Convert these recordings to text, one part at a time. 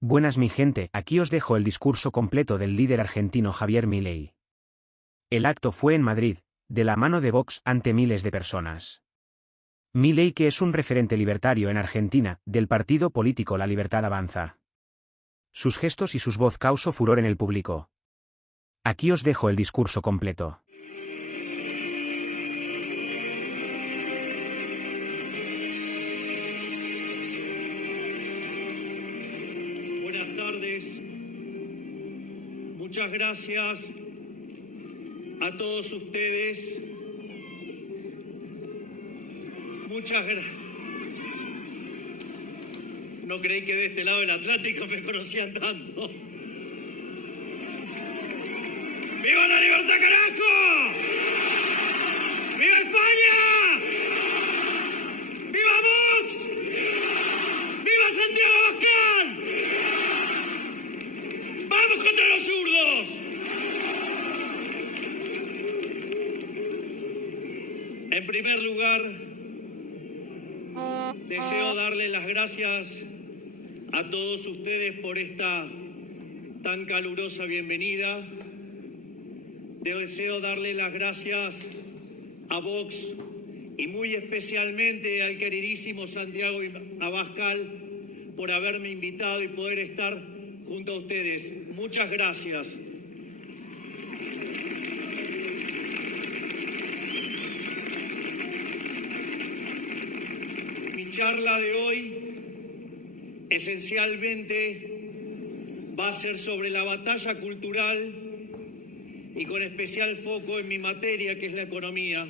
Buenas mi gente, aquí os dejo el discurso completo del líder argentino Javier Milei. El acto fue en Madrid, de la mano de Vox ante miles de personas. Milei, que es un referente libertario en Argentina, del partido político La Libertad Avanza. Sus gestos y sus voz causó furor en el público. Aquí os dejo el discurso completo. Buenas tardes. Muchas gracias a todos ustedes. Muchas gracias. No creí que de este lado del Atlántico me conocían tanto. ¡Viva la libertad, carajo! ¡Viva España! ¡Viva Vox! ¡Viva Santiago Abascal! ¡Vamos contra los zurdos! En primer lugar, deseo darles las gracias a todos ustedes por esta tan calurosa bienvenida. Deseo darle las gracias a Vox y muy especialmente al queridísimo Santiago Abascal por haberme invitado y poder estar junto a ustedes. Muchas gracias. Mi charla de hoy esencialmente va a ser sobre la batalla cultural y con especial foco en mi materia, que es la economía.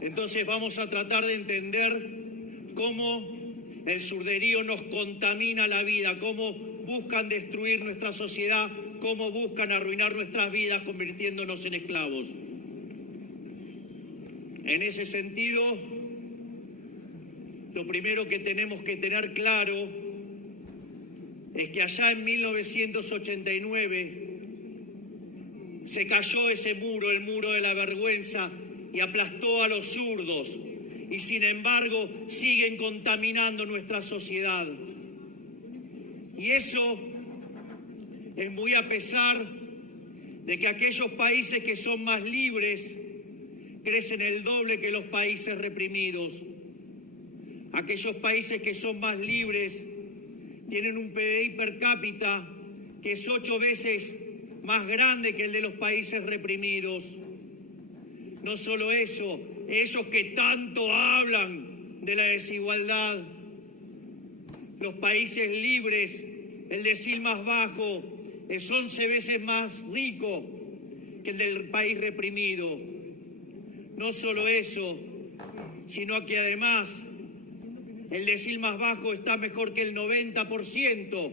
Entonces vamos a tratar de entender cómo el surderío nos contamina la vida, cómo buscan destruir nuestra sociedad, cómo buscan arruinar nuestras vidas convirtiéndonos en esclavos. En ese sentido, lo primero que tenemos que tener claro es que allá en 1989 se cayó ese muro, el muro de la vergüenza, y aplastó a los zurdos, y sin embargo siguen contaminando nuestra sociedad. Y eso es muy a pesar de que aquellos países que son más libres crecen el doble que los países reprimidos. Aquellos países que son más libres tienen un PBI per cápita que es 8 veces más grande que el de los países reprimidos. No solo eso, ellos que tanto hablan de la desigualdad, los países libres, el decil más bajo es 11 veces más rico que el del país reprimido. No solo eso, sino que además el decil más bajo está mejor que el 90%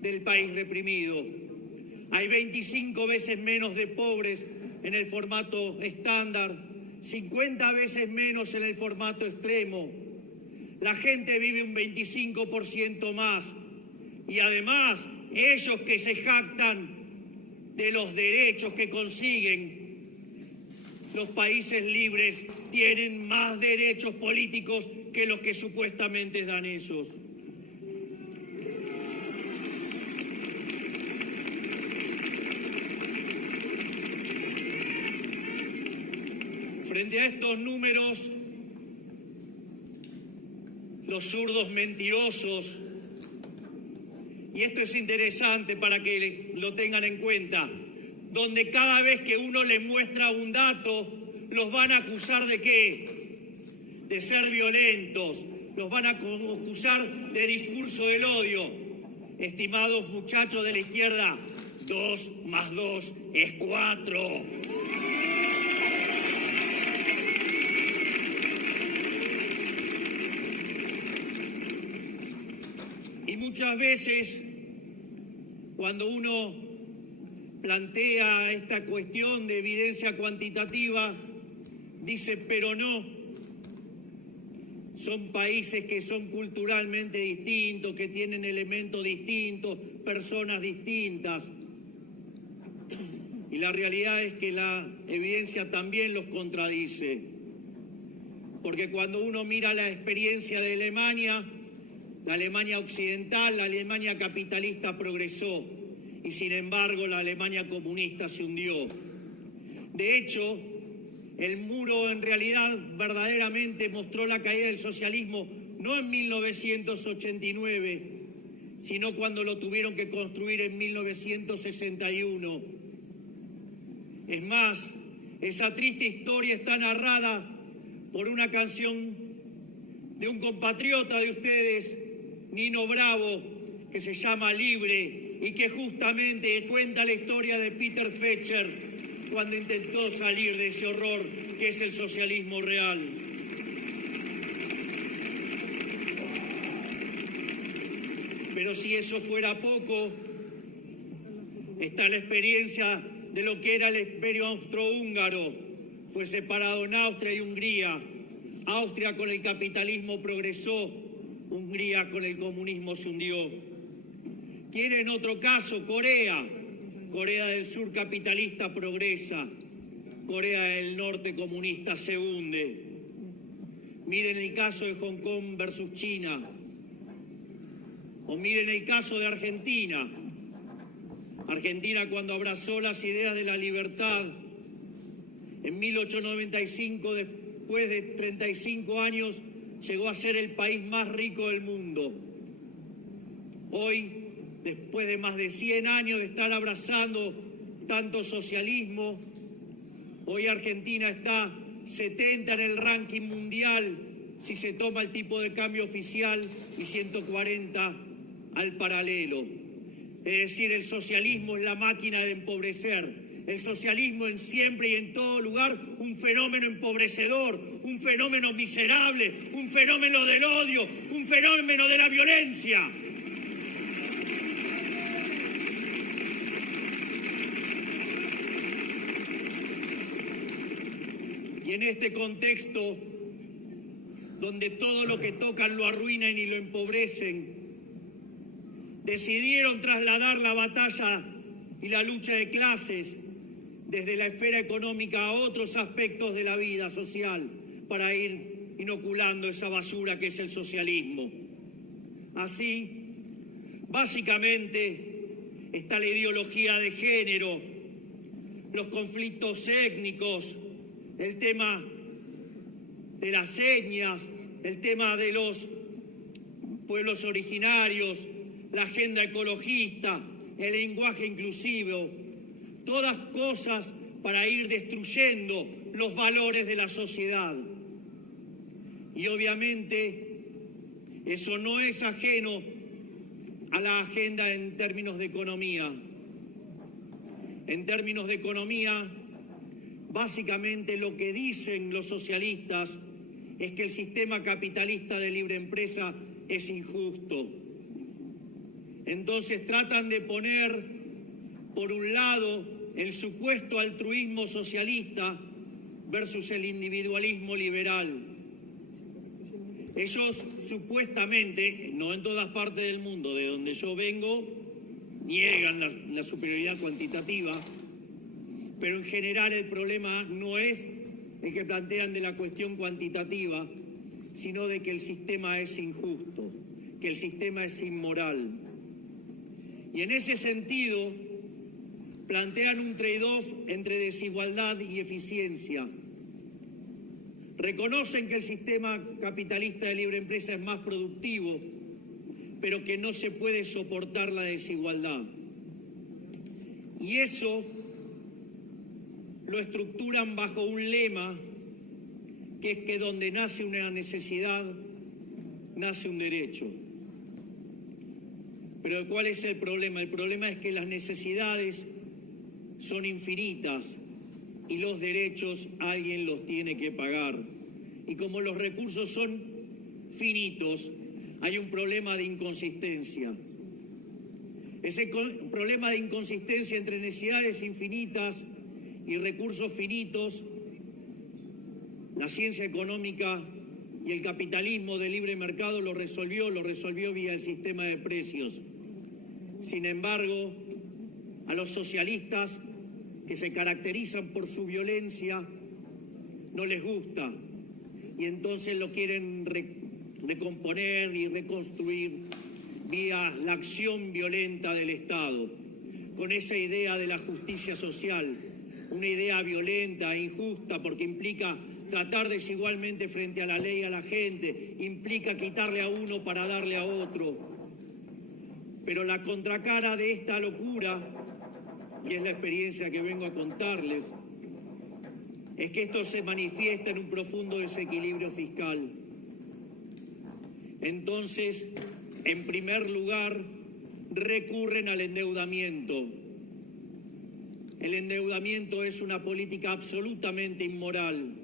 del país reprimido. Hay 25 veces menos de pobres en el formato estándar, 50 veces menos en el formato extremo. La gente vive un 25% más. Y además, ellos que se jactan de los derechos que consiguen, los países libres tienen más derechos políticos que los que supuestamente dan ellos. Frente a estos números, los zurdos mentirosos, y esto es interesante para que lo tengan en cuenta, donde cada vez que uno les muestra un dato, los van a acusar ¿de qué? De ser violentos, los van a acusar de discurso del odio. Estimados muchachos de la izquierda, 2 más 2 es 4. Y muchas veces, cuando uno plantea esta cuestión de evidencia cuantitativa, dice, pero no, son países que son culturalmente distintos, que tienen elementos distintos, personas distintas. Y la realidad es que la evidencia también los contradice. Porque cuando uno mira la experiencia de Alemania, La Alemania occidental, la Alemania capitalista progresó y sin embargo la Alemania comunista se hundió. De hecho, el muro en realidad verdaderamente mostró la caída del socialismo no en 1989, sino cuando lo tuvieron que construir en 1961. Es más, esa triste historia está narrada por una canción de un compatriota de ustedes, Nino Bravo, que se llama Libre y que justamente cuenta la historia de Peter Fetcher cuando intentó salir de ese horror que es el socialismo real. Pero si eso fuera poco, está la experiencia de lo que era el imperio austrohúngaro. Fue separado en Austria y Hungría. Austria con el capitalismo progresó, Hungría con el comunismo se hundió. ¿Quieren otro caso? Corea. Corea del Sur capitalista progresa, Corea del Norte comunista se hunde. Miren el caso de Hong Kong versus China. O miren el caso de Argentina. Argentina, cuando abrazó las ideas de la libertad en 1895, después de 35 años, llegó a ser el país más rico del mundo. Hoy, después de más de 100 años de estar abrazando tanto socialismo, hoy Argentina está 70 en el ranking mundial si se toma el tipo de cambio oficial y 140 al paralelo. Es decir, el socialismo es la máquina de empobrecer. El socialismo en siempre y en todo lugar un fenómeno empobrecedor, un fenómeno miserable, un fenómeno del odio, un fenómeno de la violencia. Y en este contexto, donde todo lo que tocan lo arruinan y lo empobrecen, decidieron trasladar la batalla y la lucha de clases desde la esfera económica a otros aspectos de la vida social para ir inoculando esa basura que es el socialismo. Así, básicamente, está la ideología de género, los conflictos étnicos, el tema de las señas, el tema de los pueblos originarios, la agenda ecologista, el lenguaje inclusivo, todas cosas para ir destruyendo los valores de la sociedad. Y obviamente eso no es ajeno a la agenda en términos de economía. En términos de economía, básicamente lo que dicen los socialistas es que el sistema capitalista de libre empresa es injusto. Entonces tratan de poner, por un lado, el supuesto altruismo socialista versus el individualismo liberal. Ellos supuestamente, no en todas partes del mundo, de donde yo vengo, niegan la superioridad cuantitativa, pero en general el problema no es el que plantean de la cuestión cuantitativa, sino de que el sistema es injusto, que el sistema es inmoral. Y en ese sentido, plantean un trade-off entre desigualdad y eficiencia. Reconocen que el sistema capitalista de libre empresa es más productivo, pero que no se puede soportar la desigualdad. Y eso lo estructuran bajo un lema que es que donde nace una necesidad, nace un derecho. Pero ¿cuál es el problema? El problema es que las necesidades son infinitas y los derechos alguien los tiene que pagar. Y como los recursos son finitos, hay un problema de inconsistencia. Ese problema de inconsistencia entre necesidades infinitas y recursos finitos, la ciencia económica y el capitalismo de libre mercado lo resolvió vía el sistema de precios. Sin embargo, a los socialistas, que se caracterizan por su violencia, no les gusta y entonces lo quieren recomponer y reconstruir vía la acción violenta del Estado, con esa idea de la justicia social, una idea violenta e injusta porque implica tratar desigualmente frente a la ley a la gente, implica quitarle a uno para darle a otro. Pero la contracara de esta locura, y es la experiencia que vengo a contarles, es que esto se manifiesta en un profundo desequilibrio fiscal. Entonces, en primer lugar, recurren al endeudamiento. El endeudamiento es una política absolutamente inmoral,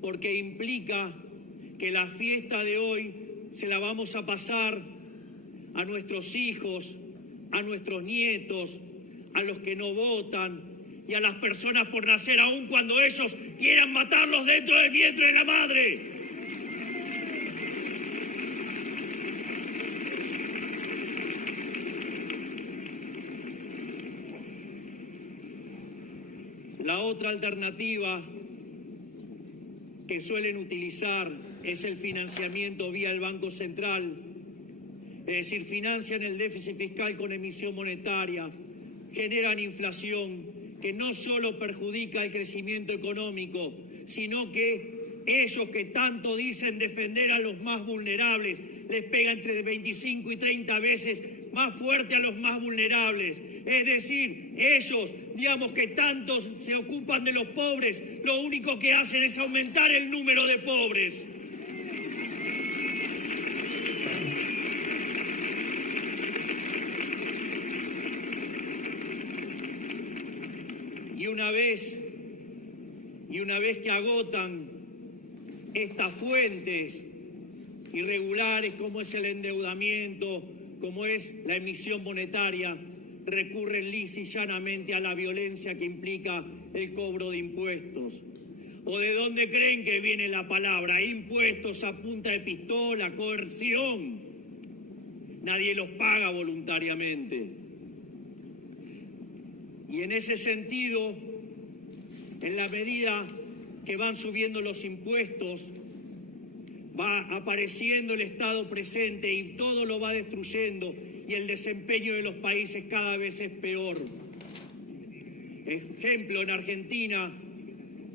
porque implica que la fiesta de hoy se la vamos a pasar a nuestros hijos, a nuestros nietos, a los que no votan y a las personas por nacer, aun cuando ellos quieran matarlos dentro del vientre de la madre. La otra alternativa que suelen utilizar es el financiamiento vía el Banco Central, es decir, financian el déficit fiscal con emisión monetaria, generan inflación que no solo perjudica el crecimiento económico, sino que ellos que tanto dicen defender a los más vulnerables, les pega entre 25 y 30 veces más fuerte a los más vulnerables. Es decir, ellos, digamos, que tanto se ocupan de los pobres, lo único que hacen es aumentar el número de pobres. Y una vez que agotan estas fuentes irregulares, como es el endeudamiento, como es la emisión monetaria, recurren lisa y llanamente a la violencia que implica el cobro de impuestos. ¿O de dónde creen que viene la palabra? Impuestos a punta de pistola, coerción. Nadie los paga voluntariamente. Y en ese sentido, en la medida que van subiendo los impuestos, va apareciendo el Estado presente y todo lo va destruyendo y el desempeño de los países cada vez es peor. Ejemplo, en Argentina,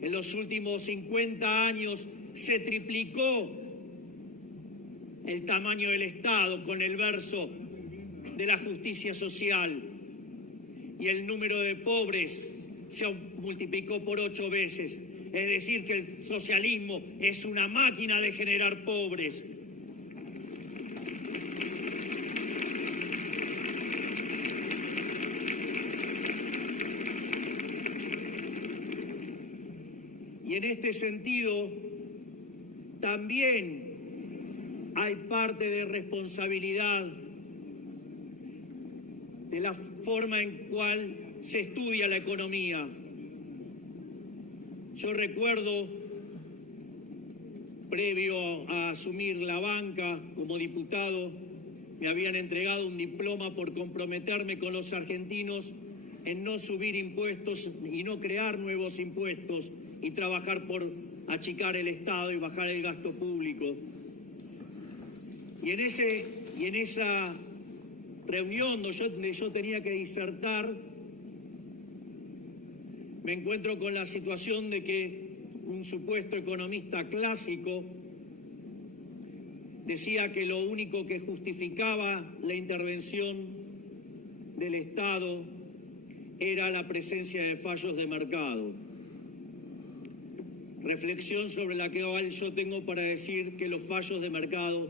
en los últimos 50 años se triplicó el tamaño del Estado con el verso de la justicia social y el número de pobres se multiplicó por 8 veces. Es decir, que el socialismo es una máquina de generar pobres. Y en este sentido, también hay parte de responsabilidad de la forma en cual se estudia la economía. Yo recuerdo, previo a asumir la banca como diputado, me habían entregado un diploma por comprometerme con los argentinos en no subir impuestos y no crear nuevos impuestos y trabajar por achicar el Estado y bajar el gasto público. Y en esa reunión donde yo tenía que disertar, me encuentro con la situación de que un supuesto economista clásico decía que lo único que justificaba la intervención del Estado era la presencia de fallos de mercado. Reflexión sobre la que yo tengo para decir que los fallos de mercado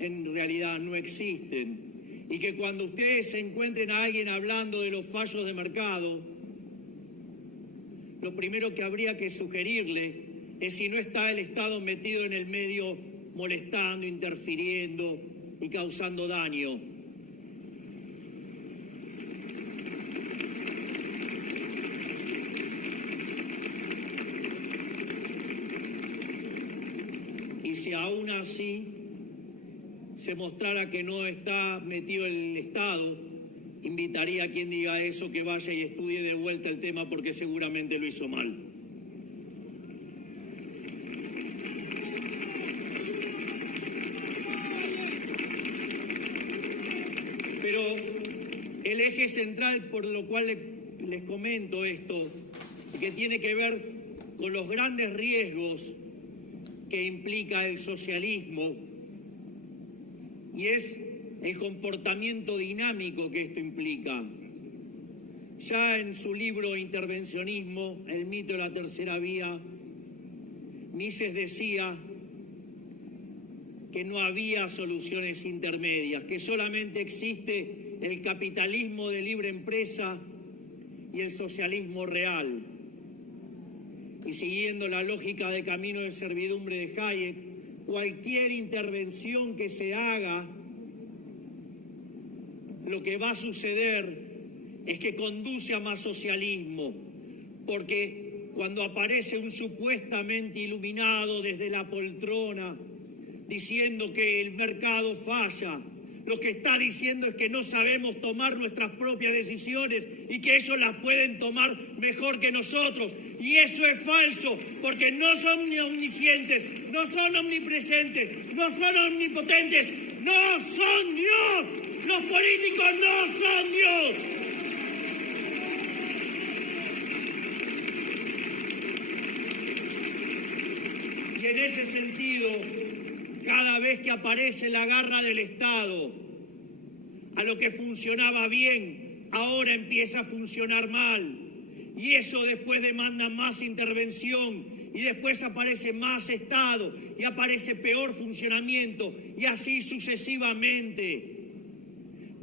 en realidad no existen y que cuando ustedes se encuentren a alguien hablando de los fallos de mercado, lo primero que habría que sugerirle es si no está el Estado metido en el medio molestando, interfiriendo y causando daño. Y si aún así se mostrara que no está metido el Estado, invitaría a quien diga eso que vaya y estudie de vuelta el tema porque seguramente lo hizo mal. Pero el eje central por lo cual les comento esto, que tiene que ver con los grandes riesgos que implica el socialismo, y es el comportamiento dinámico que esto implica. Ya en su libro Intervencionismo, el mito de la tercera vía, Mises decía que no había soluciones intermedias, que solamente existe el capitalismo de libre empresa y el socialismo real. Y siguiendo la lógica de camino de servidumbre de Hayek, cualquier intervención que se haga, lo que va a suceder es que conduce a más socialismo, porque cuando aparece un supuestamente iluminado desde la poltrona diciendo que el mercado falla, lo que está diciendo es que no sabemos tomar nuestras propias decisiones y que ellos las pueden tomar mejor que nosotros. Y eso es falso, porque no son omniscientes, no son omnipresentes, no son omnipotentes, no son Dios. Los políticos no son Dios. Y en ese sentido, cada vez que aparece la garra del Estado, a lo que funcionaba bien, ahora empieza a funcionar mal. Y eso después demanda más intervención, y después aparece más Estado, y aparece peor funcionamiento, y así sucesivamente.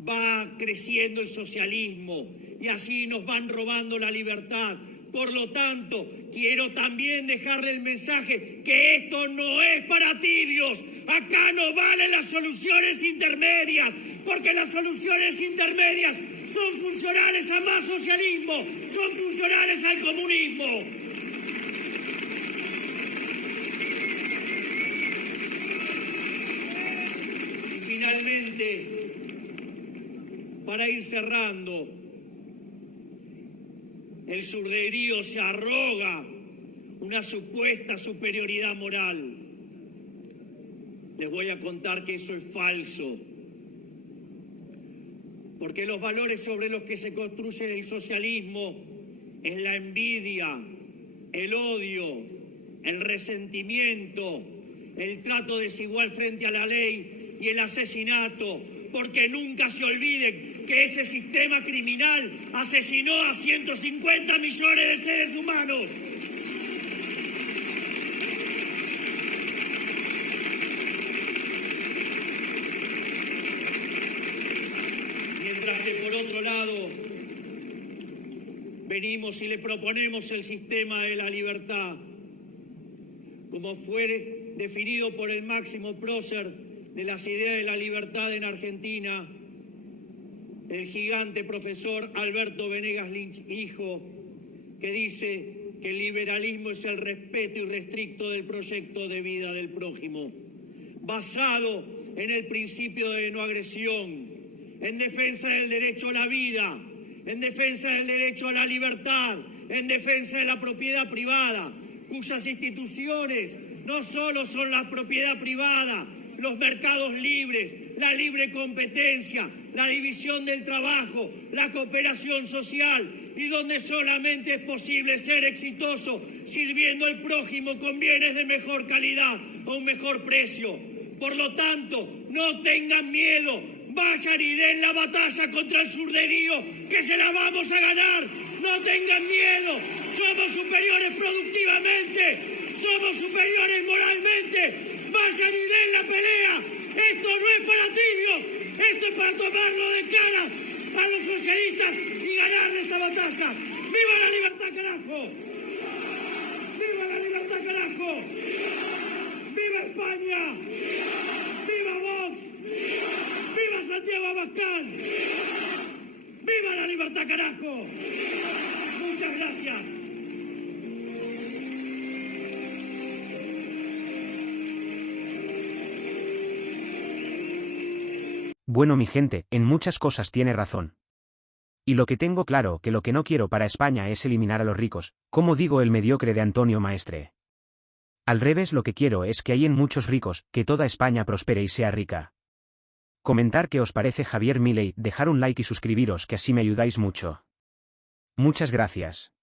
Va creciendo el socialismo, y así nos van robando la libertad. Por lo tanto, quiero también dejarle el mensaje que esto no es para tibios. Acá no valen las soluciones intermedias, porque las soluciones intermedias son funcionales a más socialismo, son funcionales al comunismo. Y finalmente, para ir cerrando, el surderío se arroga una supuesta superioridad moral. Les voy a contar que eso es falso, porque los valores sobre los que se construye el socialismo es la envidia, el odio, el resentimiento, el trato desigual frente a la ley y el asesinato, porque nunca se olviden que ese sistema criminal asesinó a 150 millones de seres humanos. Mientras que por otro lado venimos y le proponemos el sistema de la libertad, como fue definido por el máximo prócer de las ideas de la libertad en Argentina, el gigante profesor Alberto Venegas Lynch, hijo, que dice que el liberalismo es el respeto irrestricto del proyecto de vida del prójimo, basado en el principio de no agresión, en defensa del derecho a la vida, en defensa del derecho a la libertad, en defensa de la propiedad privada, cuyas instituciones no solo son la propiedad privada, los mercados libres, la libre competencia, la división del trabajo, la cooperación social, y donde solamente es posible ser exitoso sirviendo al prójimo con bienes de mejor calidad a un mejor precio. Por lo tanto, no tengan miedo, vayan y den la batalla contra el surderío, que se la vamos a ganar. No tengan miedo, somos superiores productivamente, somos superiores moralmente. Vayan y den la pelea. Esto no es para tibios, esto es para tomarlo de cara a los socialistas y ganar esta batalla. ¡Viva la libertad, carajo! ¡Viva la libertad, carajo! ¡Viva España! ¡Viva Vox! ¡Viva Santiago Abascal! ¡Viva la libertad, carajo! Muchas gracias. Bueno, mi gente, en muchas cosas tiene razón. Y lo que tengo claro, que lo que no quiero para España es eliminar a los ricos, como digo el mediocre de Antonio Maestre. Al revés, lo que quiero es que hay en muchos ricos, que toda España prospere y sea rica. Comentar qué os parece Javier Milei, dejar un like y suscribiros que así me ayudáis mucho. Muchas gracias.